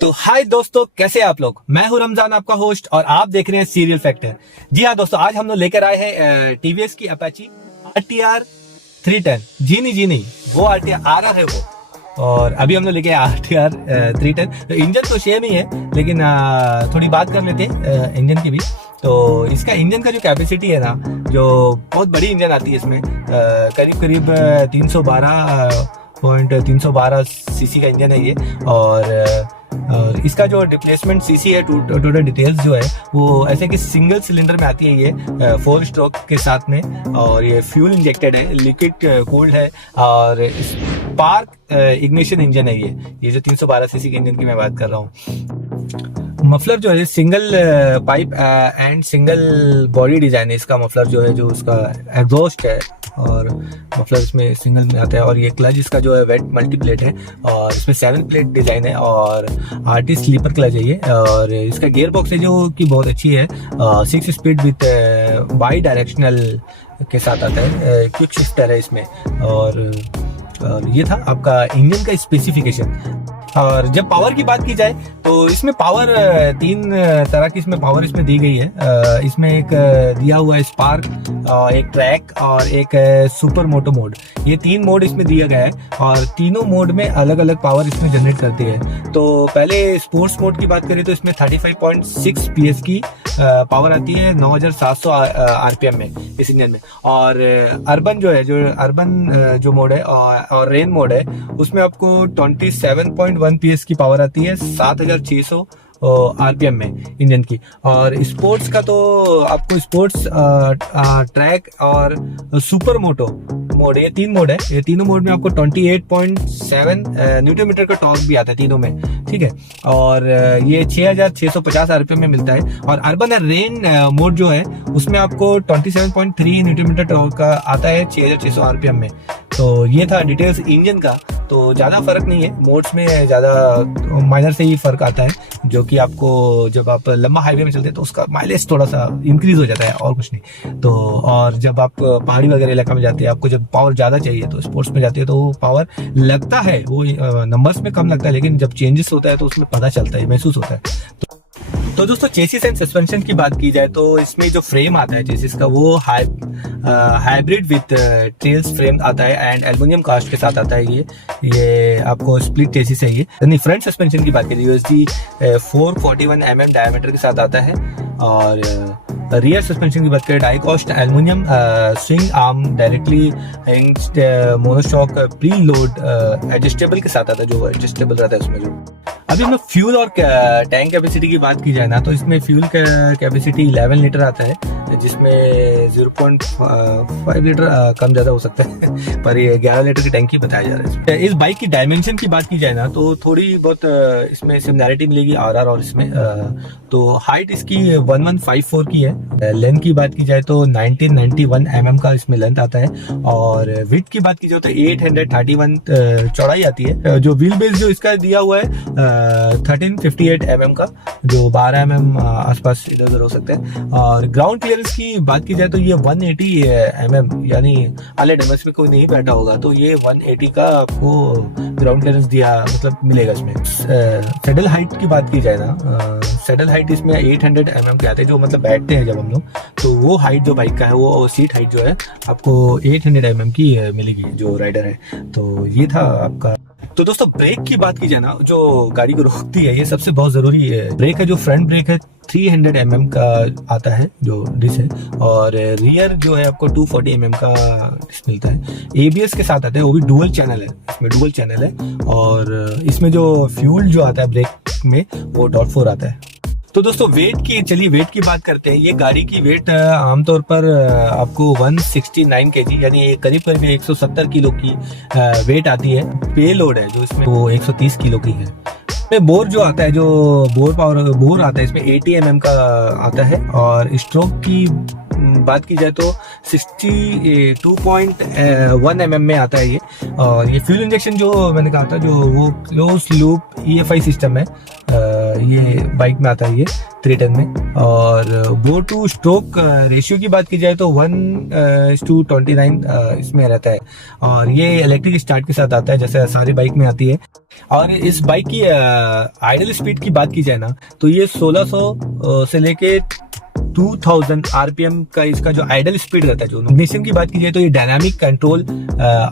तो हाय दोस्तों, कैसे हैं आप लोग। मैं हूं रमजान, आपका होस्ट, और आप देख रहे हैं सीरियल फैक्टर। जी हाँ दोस्तों, आज हम लोग लेकर आए हैं टीवीएस की अपाची RTR 310। जी नहीं, वो RTR RR है वो। और अभी हम लोग लेके आए RTR 310। तो इंजन तो सेम ही है, लेकिन थोड़ी बात कर लेते हैं इंजन की भी। तो इसका इंजन का जो कैपेसिटी है ना, जो बहुत बड़ी इंजन आती है इसमें, करीब 312 सीसी का इंजन है ये। और इसका जो रिप्लेसमेंट सीसी है, टोटल डिटेल्स जो है वो ऐसे कि सिंगल सिलेंडर में आती है ये, 4 स्ट्रोक के साथ में। और ये फ्यूल इंजेक्टेड है, लिक्विड कूल्ड है, और स्पार्क इग्निशन इंजन है ये जो 312 सीसी के इंजन की मैं बात कर रहा हूँ। मफलर जो है single pipe and single body design है इसका। मफलर जो है, जो उसका एग्जॉस्ट है, और मफलर इसमें सिंगल में आता है। और ये क्लच इसका जो है वेट मल्टी प्लेट है, और इसमें 7 प्लेट डिजाइन है, और RT स्लीपर क्लच है ये। और इसका गियर बॉक्स है जो कि बहुत अच्छी है, 6 स्पीड विथ बाई डायरेक्शनल के साथ आता है, क्विक शिफ्टर है इसमें। और ये था आपका इंजन का स्पेसिफिकेशन। और जब पावर की बात की जाए तो इसमें पावर 3 तरह की इसमें पावर इसमें दी गई है। इसमें एक दिया हुआ है स्पार्क, एक ट्रैक, और एक सुपर मोटो मोड। ये 3 मोड इसमें दिया गया है, और तीनों मोड में अलग अलग पावर इसमें जनरेट करती है। तो पहले स्पोर्ट्स मोड की बात करें तो इसमें 35.6 PS की पावर आती है 9700 RPM में इस इंजन में। और अर्बन जो मोड है और रेन मोड है, उसमें आपको 27.1 PS की पावर आती है 7600 RPM में इंजन की। और स्पोर्ट्स का तो आपको स्पोर्ट्स, ट्रैक और सुपर मोटो मोड, ये 3 मोड है। ये तीनों मोड में आपको 28.7 न्यूटन मीटर का टॉर्क भी आता है तीनों में, ठीक है। और ये 6650 RPM में मिलता है। और अर्बन रेन मोड जो है, उसमें आपको 27.3 न्यूटन मीटर टॉर्क का आता है 6600 RPM में। तो ये था डिटेल्स इंजन का। तो ज़्यादा फर्क नहीं है मोड्स में, ज़्यादा माइनर से ही फर्क आता है, जो कि आपको जब आप लंबा हाईवे में चलते हैं तो उसका माइलेज थोड़ा सा इंक्रीज हो जाता है, और कुछ नहीं। तो और जब आप पहाड़ी वगैरह इलाका में जाते हैं, आपको जब पावर ज़्यादा चाहिए तो स्पोर्ट्स में जाते हैं, तो वो पावर लगता है, वो नंबर्स में कम लगता है, लेकिन जब चेंजेस होता है तो उसमें पता चलता है, महसूस होता है। तो दोस्तों, चेसिस एंड सस्पेंशन की बात की जाए तो इसमें जो फ्रेम आता है चेसिस का, वो हाइब्रिड विथ ट्रेल्स फ्रेम आता है, एंड एल्युमिनियम कास्ट के साथ आता है ये आपको स्प्लिट चेसिस है ये। यानी फ्रंट सस्पेंशन की बात करें, USD 441 mm डायमीटर के साथ आता है। और रियर सस्पेंशन की बात करें, die cast aluminium swing arm directly monoshock preload adjustable के साथ आता है, जो एडजस्टेबल रहता है उसमें जो। अभी हम फ्यूल और टैंक कैपेसिटी की बात की जाए ना, तो इसमें फ्यूल का कैपेसिटी 11 लीटर आता है, जिसमें 0.5 लीटर कम ज़्यादा हो सकता है, पर ये 11 लीटर की टैंकी बताया जा रहा है। इस बाइक की डायमेंशन की बात की जाए ना, तो थोड़ी बहुत इसमें सिमिलैरिटी मिलेगी RR और इसमें। तो हाइट इसकी 1154 की है। लेंथ की बात की जाए तो 1991 mm का इसमें लेंथ आता है। और विड्थ की बात की जाए तो 831 चौड़ाई आती है। जो व्हील बेस जो इसका दिया हुआ है 1358 mm का, जो 12 mm आसपास इधर उधर हो सकता है। और ग्राउंड क्लियरेंस की बात की जाए तो ये 180 mm, यानी आले डमस में कोई नहीं बैठा होगा तो ये 180 का आपको ग्राउंड क्लियरेंस दिया, मतलब मिलेगा इसमें। सेडल हाइट की बात की जाए ना, सेडल हाइट इसमें 800 mm के आते हैं, जो मतलब बैठते हैं जब हम लोग, तो वो हाइट जो बाइक का है, वो सीट हाइट जो है आपको 800 mm की मिलेगी जो राइडर है। तो ये था आपका। तो दोस्तों, ब्रेक की बात की जाए ना, जो गाड़ी को रोकती है, ये सबसे बहुत जरूरी है। ब्रेक है, जो फ्रंट ब्रेक है 300 mm का आता है जो डिस्क है, और रियर जो है आपको 240 mm का डिस्क मिलता है। ABS के साथ आता है, वो भी डुअल चैनल है, इसमें डुअल चैनल है। और इसमें जो फ्यूल जो आता है ब्रेक में, वो .4 आता है। तो दोस्तों, चलिए वेट की बात करते हैं। ये गाड़ी की वेट आमतौर पर आपको 169 kg, यानी करीब 170 किलो की वेट आती है। पे लोड है जो इसमें, वो 130 किलो की है। बोर जो आता है, जो बोर आता है इसमें 80 mm का आता है। और स्ट्रोक की बात की जाए तो 62.1 mm में आता है ये। और ये फ्यूल इंजेक्शन जो मैंने कहा था, जो वो क्लोज लूप EFI सिस्टम है, ये बाइक में आता है ये 310 में। और वो टू स्ट्रोक रेशियो की बात की जाए तो 1:29 इसमें रहता है। और ये इलेक्ट्रिक स्टार्ट के साथ आता है जैसे सारी बाइक में आती है। और इस बाइक की आइडल स्पीड की बात की जाए ना तो ये 1600 से लेके 2000 आरपीएम का इसका जो आइडल स्पीड रहता है। जो इग्निशन की बात की जाए तो ये डायनामिक कंट्रोल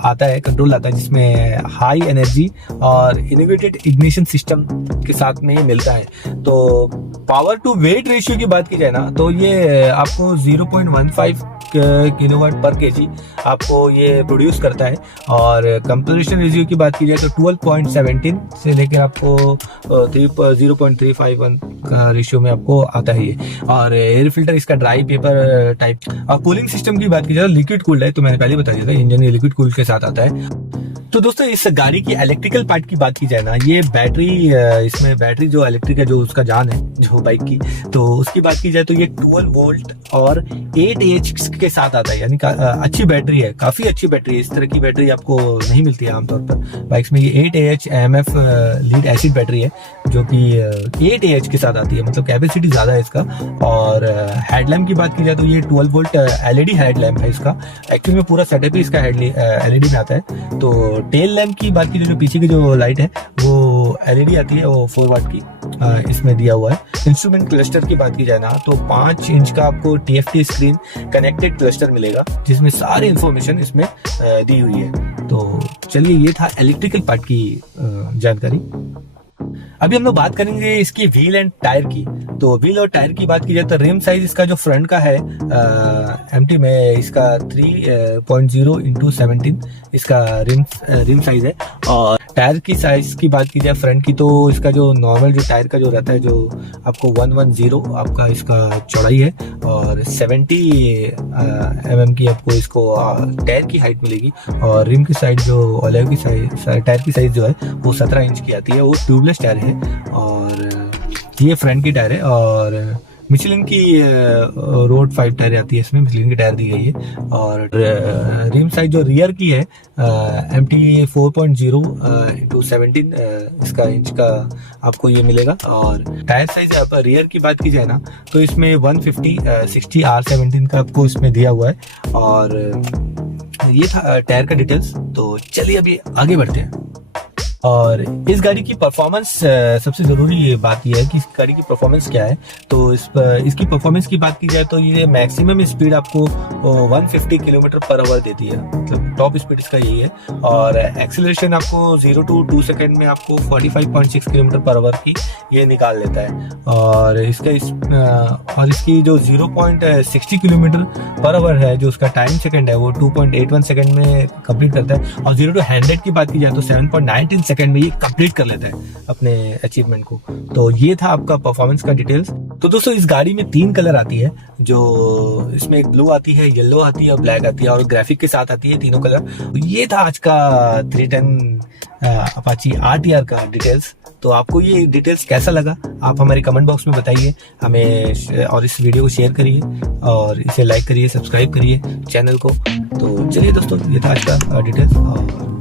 आता है जिसमें हाई एनर्जी और इनोवेटेड इग्निशन सिस्टम के साथ में ये मिलता है। तो पावर टू वेट रेशियो की बात की जाए ना तो ये आपको 0.15 किलोवाट पर केजी आपको ये प्रोड्यूस करता है। और कंप्रेशन रेशियो की बात की जाए तो 12.17 से लेकर आपको 0.351 का रेशियो में आपको आता है ये। और एयर फिल्टर इसका ड्राई पेपर टाइप। और कूलिंग सिस्टम की बात की जाए तो लिक्विड कूल्ड है, तो मैंने पहले बता दिया था इंजन ये लिक्विड कूल्ड के साथ आता है। तो दोस्तों इस गाड़ी की इलेक्ट्रिकल पार्ट की बात की जाए ना, ये बैटरी इसमें बैटरी जो इलेक्ट्रिक है जो उसका जान है जो बाइक की, तो उसकी बात की जाए तो ये 12 वोल्ट और 8 AH के साथ आता है। यानी अच्छी बैटरी है, काफी अच्छी बैटरी है। इस तरह की बैटरी आपको नहीं मिलती है आमतौर पर बाइक्स में। ये 8 AH AMF lead acid battery है जो कि 8 AH के साथ आती है, मतलब कैपेसिटी ज्यादा है इसका। और हेडलैम्प की बात की जाए तो ये 12 वोल्ट LED हेडलैम्प है इसका। एक्चुअली में पूरा सेटअप ही इसका LED में आता है। तो टेल लैम्प की बात की जो पीछे की जो लाइट है वो LED आती है, वो 4 वाट की इसमें दिया हुआ है। इंस्ट्रूमेंट क्लस्टर की बात की जाए ना तो 5 इंच का आपको TFT स्क्रीन कनेक्टेड क्लस्टर मिलेगा जिसमें सारी इंफॉर्मेशन इसमें दी हुई है। तो चलिए ये था इलेक्ट्रिकल पार्ट की जानकारी। अभी हम लोग बात करेंगे इसकी व्हील एंड टायर की। तो व्हील और टायर की बात की जाए तो रिम साइज इसका जो फ्रंट का है MT में इसका 3.0 × 17 इसका रिम साइज है। और टायर की साइज की बात की जाए फ्रंट की तो इसका जो नॉर्मल जो टायर का जो रहता है जो आपको 110 आपका इसका चौड़ाई है। और 70 mm की आपको इसको टायर की हाइट मिलेगी। और रिम की साइड जो अलग की साइज टायर की साइज जो है वो 17 इंच की आती है, वो ट्यूबलेस टायर है। और ये फ्रंट की टायर है। और मिशेलिन की रोड 5 टायर आती है, इसमें मिशेलिन की टायर दी गई है। और रिम साइज जो रियर की है MT 4.0 × 17 इसका इंच का आपको ये मिलेगा। और टायर साइज रियर की बात की जाए ना तो इसमें 150 60 R17 का आपको इसमें दिया हुआ है। और ये था टायर का डिटेल्स। तो चलिए अभी आगे बढ़ते हैं। और इस गाड़ी की परफॉर्मेंस सबसे जरूरी बात यह है कि इस गाड़ी की परफॉर्मेंस क्या है। तो इसकी परफॉर्मेंस की बात की जाए तो ये मैक्सिमम स्पीड आपको 150 km/h देती है, मतलब टॉप स्पीड इसका यही है। और एक्सेलरेशन आपको 0 to 2 सेकेंड में आपको 45.6 km/h की ये निकाल लेता है। और इसकी जो 0.60 km/h है जो उसका टाइम सेकेंड है वो 2.81 सेकेंड में कंप्लीट करता है। और 0 to 100 की बात की जाए तो 7.19 सेकंड में ये कंप्लीट कर लेता है अपने अचीवमेंट को। तो ये था आपका परफॉर्मेंस का डिटेल्स। तो दोस्तों इस गाड़ी में 3 कलर आती है, जो इसमें एक ब्लू आती है, येलो आती है और ब्लैक आती है। और ग्राफिक के साथ आती है तीनों कलर। तो ये था आज का 310 अपाची RTR का डिटेल्स। तो आपको ये डिटेल्स कैसा लगा आप हमारे कमेंट बॉक्स में बताइए हमें। और इस वीडियो को शेयर करिए और इसे लाइक करिए, सब्सक्राइब करिए चैनल को। तो चलिए दोस्तों ये था आज का डिटेल्स। और